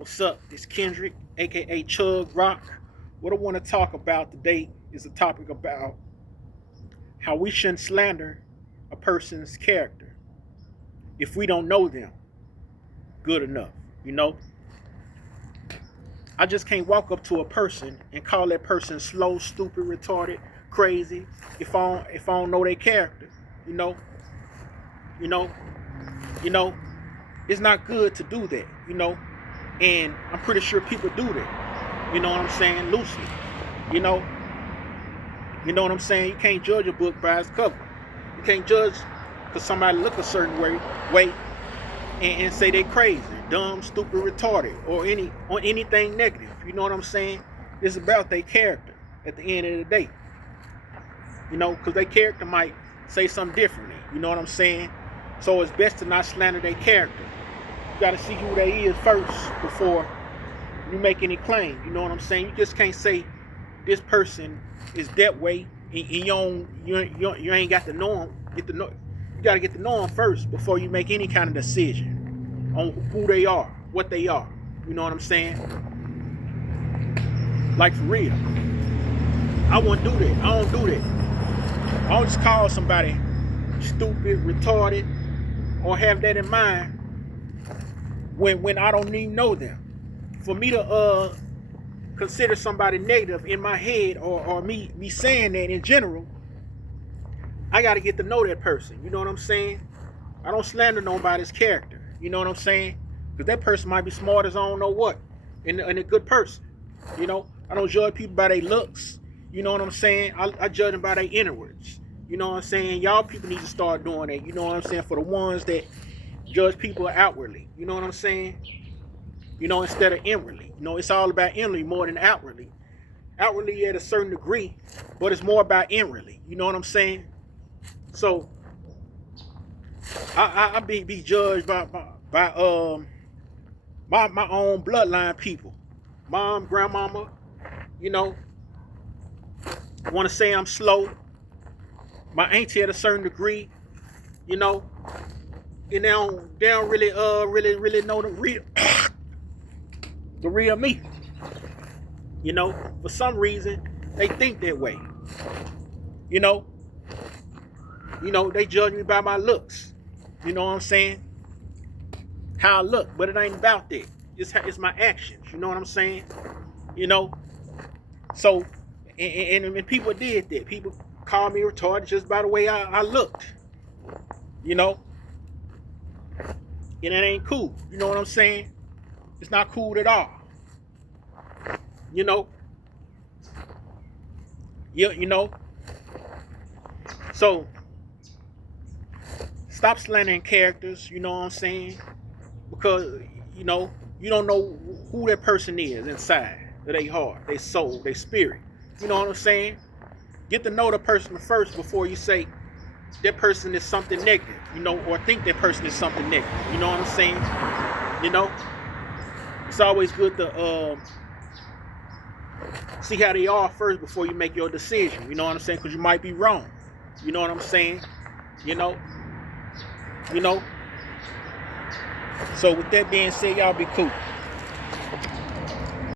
What's up? It's Kendrick, aka Chug Rock. What I want to talk about today is a topic about how we shouldn't slander a person's character if we don't know them good enough. You know, I just can't walk up to a person and call that person slow, stupid, retarded, crazy if I don't know their character. You know, you know, you know, it's not good to do that. And I'm pretty sure people do that. You know what I'm saying? Loosely. You know, you know what I'm saying? You can't judge a book by its cover. You can't judge because somebody look a certain way and say they crazy, dumb, stupid, retarded, or anything negative. You know what I'm saying? It's about their character at the end of the day. Because their character might say something differently. You know what I'm saying? So it's best to not slander their character. You got to see who they is first before you make any claim. You know what I'm saying? You just can't say this person is that way and you ain't got to know them. You got to get to know them first before you make any kind of decision on who they are, what they are. You know what I'm saying? Like for real. I wouldn't do that. I don't do that. I don't just call somebody stupid, retarded, or have that in mind when I don't even know them. For me to consider somebody negative in my head or me saying that in general, I got to get to know that person. You know what I'm saying? I don't slander nobody's character. You know what I'm saying? Because that person might be smart as I don't know what, and a good person. I don't judge people by their looks. You know what I'm saying? I judge them by their inner words. You know what I'm saying? Y'all people need to start doing that. You know what I'm saying? For the ones that judge people outwardly. You know what I'm saying? Instead of inwardly. It's all about inwardly more than outwardly. Outwardly at a certain degree, but it's more about inwardly. You know what I'm saying? So I be judged by my own bloodline people. Mom, grandmama, want to say I'm slow. My auntie at a certain degree, and they don't really know the real me. For some reason they think that way. You know, they judge me by my looks. You know what I'm saying? How I look, but it ain't about that. It's my actions. You know what I'm saying? So, and people did that. People called me retarded just by the way I looked. And it ain't cool. You know what I'm saying? It's not cool at all. You know. So stop slandering characters. You know what I'm saying? Because you don't know who that person is inside of their heart, their soul, their spirit. You know what I'm saying? Get to know the person first before you say that person is something negative, or think that person is something negative. You know what I'm saying? It's always good to see how they are first before you make your decision. You know what I'm saying? Because you might be wrong. You know what I'm saying? So with that being said, y'all be cool.